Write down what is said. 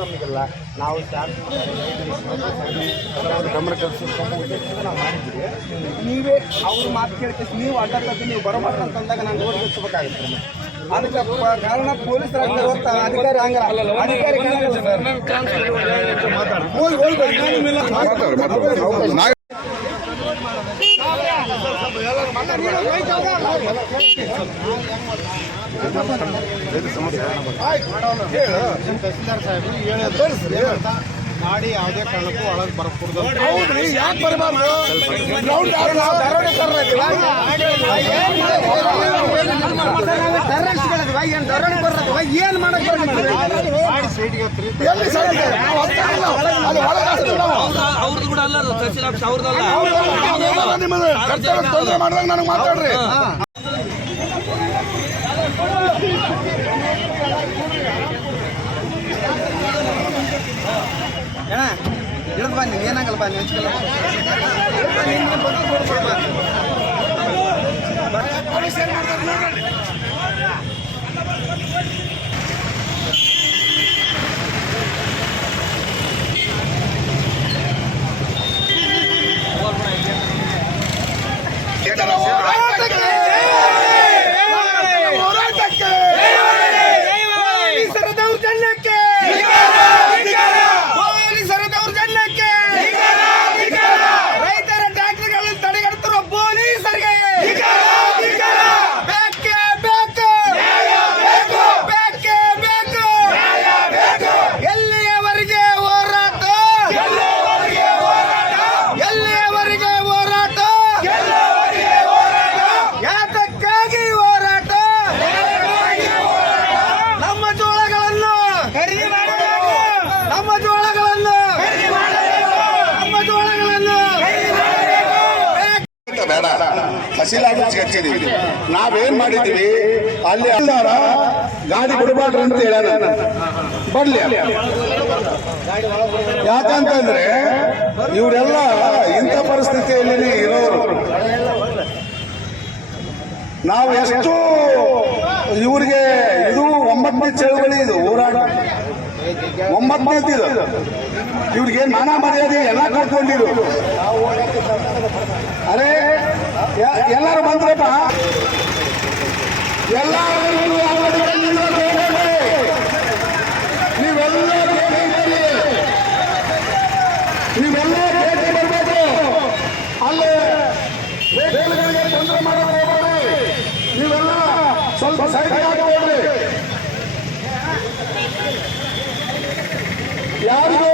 ನಮಗೆಲ್ಲ ನಾವು ಗಮನ ಕಲಿಸ್ಕೊಂಡು ಉದ್ದೇಶದಿಂದ ನಾವು ಮಾಡಿದ್ವಿ. ನೀವೇ ಅವ್ರ ಮಾತು ಕೇಳ್ತೀವಿ, ನೀವು ಅಡ್ಡಾಡ್ತೀವಿ, ನೀವು ಬರೋಬಾರ್ದು ಅಂತಂದಾಗ ನಾನು ನೋಡಿ ಹೆಚ್ಚಬೇಕಾಗುತ್ತೆ. ಅದಕ್ಕೆ ಕಾರಣ ಪೊಲೀಸರ ಅಧಿಕಾರಿ ಹಂಗಲ್ಲ, ಅಧಿಕಾರಿ ತಹಸೀಲ್ದಾರ್ ಸಾಹೇಬರು ಮಾಡಿ ಯಾವುದೇ ಕಾರಣಕ್ಕೂ ಒಳಗೆ ಬರಕೂಡದು. ಯಾಕೆ ಬರಬಾರ್ದು? ಏನ್ ಮಾಡಕ್ ಅವ್ರದ್ದು ಕೂಡ ಅಲ್ಲ, ತಹಸೀಲ್ ಆಫೀಸ್ ಅವ್ರದ್ದಲ್ಲ. ಮಾಡಿದಾಗ ನನಗೆ ಮಾತಾಡ್ರಿ. ಇರೋದು ಬನ್ನಿ, ಏನಾಗಲ್ಲ ಬನ್ನಿ, ಹಂಚ್ಕಲ್ಲ ತಹಸೀಲ್ ಆಫೀಸ್ಗೆ ಹಚ್ಚಿದೀವಿ. ನಾವೇನ್ ಮಾಡಿದೀವಿ, ಅಲ್ಲಿ ಅಲ್ಲಾರ ಗಾಡಿ ಬಿಡಬಾರ್ದು ಅಂತ ಹೇಳ ಬರ್ಲಿ. ಯಾಕಂತಂದ್ರೆ ಇವರೆಲ್ಲ ಇಂಥ ಪರಿಸ್ಥಿತಿಯಲ್ಲಿ ಇರೋರು. ನಾವು ಎಷ್ಟು ಇವ್ರಿಗೆ ಇದು 9ನೇ ಚಳವಳಿ, ಇದು ಹೋರಾಟ 9ನೇದು. ಇದು ಇವ್ರಿಗೇನು ಮಾನ ಮರ್ಯಾದೆ ಎಲ್ಲ ಕಳ್ಕೊಂಡಿರು. ಅರೆ ಎಲ್ಲರೂ ಬಂದ್ರಪ್ಪ, ನೀವೆಲ್ಲ ಭೇಟಿ ಬರ್ಬೇಕು. ಅಲ್ಲೇ ರೇಲುಗಳಿಗೆ ತೊಂದರೆ ಮಾಡೋದು ಹೋಗ್ಬೇಡಿ. ನೀವೆಲ್ಲ ಸ್ವಲ್ಪ ಸೈಡ್ ಆಗಿ ಹೋಗ್ರಿ. ಯಾರಿಗೂ